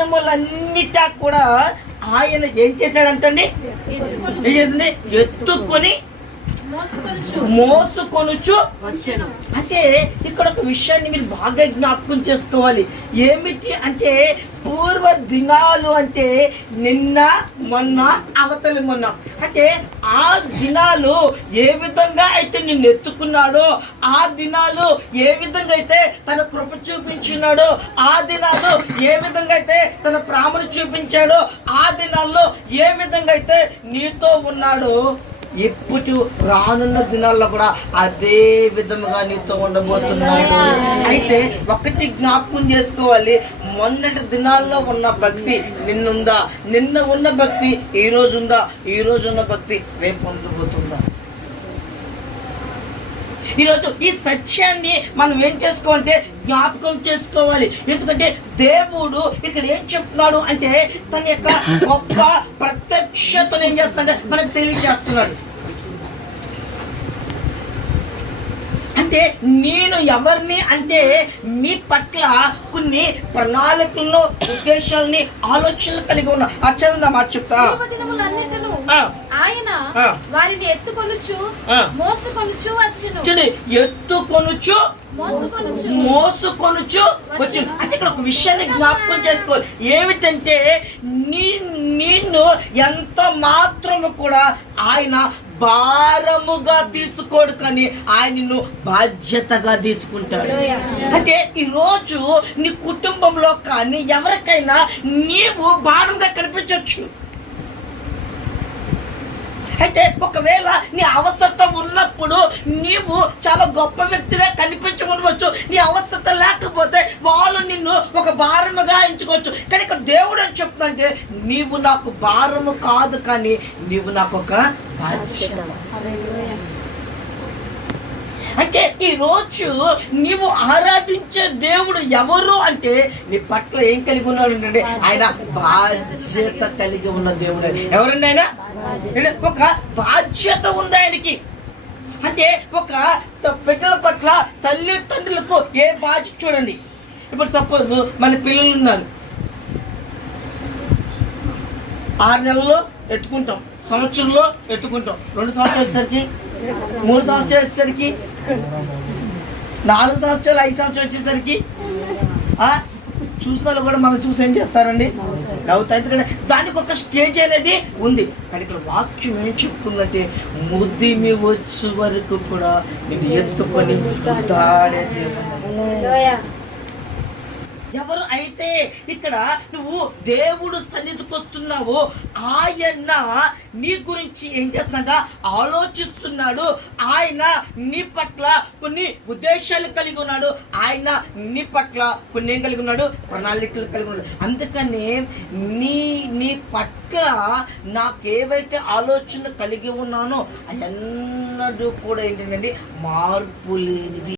దినములన్నిటా కూడా ఆయన ఏం చేశాడంటండి? ఎత్తుకొని మోసుకొనుచు. అంటే ఇక్కడ ఒక విషయాన్ని మీరు బాగా జ్ఞాపకం చేసుకోవాలి. ఏమిటి అంటే పూర్వ దినాలు అంటే నిన్న మొన్న అవతలి మొన్న. అంటే ఆ దినాలు ఏ విధంగా అయితే నిన్ను ఎత్తుకున్నాడో, ఆ దినాలు ఏ విధంగా అయితే తన కృప చూపించున్నాడో, ఆ దినాలు ఏ విధంగా అయితే తన ప్రేమను చూపించాడో, ఆ దినాల్లో ఏ విధంగా అయితే నీతో ఉన్నాడో, ఎప్పుడు రానున్న దినాల్లో కూడా అదే విధముగా నీతో ఉండబోతున్నాడు. అయితే ఒకటి జ్ఞాపకం చేసుకోవాలి, మొన్నటి దినాల్లో ఉన్న భక్తి నిన్నుందా? నిన్న ఉన్న భక్తి ఈ రోజు ఉందా? ఈ రోజు ఉన్న భక్తి రేపు ఉండబోతుందా? ఈరోజు ఈ సత్యాన్ని మనం ఏం చేసుకోవాలంటే జ్ఞాపకం చేసుకోవాలి. ఎందుకంటే దేవుడు ఇక్కడ ఏం చెప్తున్నాడు అంటే తన యొక్క గొప్ప ప్రత్యక్షతను ఏం చేస్తాడంటే మనకు తెలియజేస్తున్నాడు. అంటే నేను ఎవరిని అంటే మీ పట్ల కొన్ని ప్రణాళికలను, ఉద్దేశాలని, ఆలోచనలు కలిగి ఉన్నా. చదువు మాట చెప్తా. ఆయన వారిని ఎత్తుకొనుచు మోసుకొనుచు వచ్చును. చూడండి, ఎత్తుకొనుచు మోసుకొనుచు వచ్చును. అంటే ఇక్కడ ఒక విషయాన్ని జ్ఞాపకం చేసుకోవాలి. ఏమిటంటే నిన్ను ఎంత మాత్రము కూడా ఆయన భారముగా తీసుకోడు, కానీ ఆయన నిన్ను బాధ్యతగా తీసుకుంటాడు. అంటే ఈరోజు నీ కుటుంబంలో కానీ ఎవరికైనా నీవు భారంగా కనిపించవచ్చు. అయితే ఒకవేళ నీ అవసరత ఉన్నప్పుడు నీవు చాలా గొప్ప వ్యక్తిగా కనిపించవచ్చు. నీ అవసరత లేకపోతే వాళ్ళు నిన్ను ఒక భారముగా ఎంచుకోవచ్చు. కానీ ఇక్కడ దేవుడు అని చెప్తుందంటే నీవు నాకు భారము కాదు, కానీ నీవు నాకు ఒక బాధ్యత. అంటే ఈరోజు నీవు ఆరాధించే దేవుడు ఎవరు అంటే నీ పట్ల ఏం కలిగి ఉన్నాడు అంటే ఆయన బాధ్యత కలిగి ఉన్న దేవుడు. ఎవరండి ఆయన? ఒక బాధ్యత ఉంది ఆయనకి. అంటే ఒక పిల్లల పట్ల తల్లిదండ్రులకు ఏ బాధ్యత చూడండి. ఇప్పుడు సపోజ్ మన పిల్లలు ఉన్నారు, 6 నెలల్లో ఎత్తుకుంటాం, సంవత్సరంలో ఎత్తుకుంటాం, 2 సంవత్సరాలు వచ్చేసరికి, 3 సంవత్సరాలు వచ్చేసరికి, 4 సంవత్సరాలు, 5 సంవత్సరాలు వచ్చేసరికి చూసిన వాళ్ళు కూడా మనం చూసి ఏం చేస్తారండి? నవ్వుతాయి. ఎందుకంటే దానికి ఒక స్టేజ్ అనేది ఉంది. కానీ ఇక్కడ వాక్యం ఏం చెప్తుందంటే ముద్దిమి వచ్చే వరకు కూడా నేను ఎత్తుకొని దాడే దేవుడు. ఎవరు అయితే ఇక్కడ నువ్వు దేవుడు సన్నిధికి వస్తున్నావో ఆయన నీ గురించి ఏం చేస్తున్నాడ? ఆలోచిస్తున్నాడు. ఆయన నీ పట్ల కొన్ని ఉద్దేశాలు కలిగి ఉన్నాడు. ఆయన నీ పట్ల కొన్ని ఏం కలిగి ఉన్నాడు? ప్రణాళికలు కలిగి ఉన్నాడు. అందుకని నీ పట్ల నాకేవైతే ఆలోచన కలిగి ఉన్నానో అవన్నడూ కూడా ఏంటంటే మార్పు లేనిది.